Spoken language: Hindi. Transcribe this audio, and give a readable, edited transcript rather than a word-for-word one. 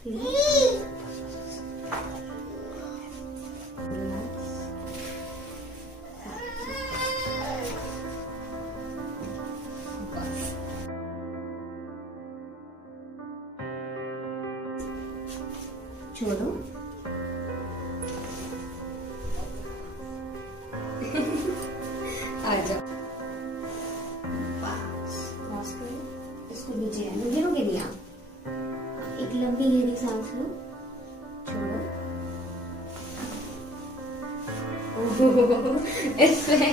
छोड़ो। आ जाओ। बस इसको नीचे आने गिरोगे नहीं आप। एक लंबी गहरी सांस लो, छोड़ो। इसमें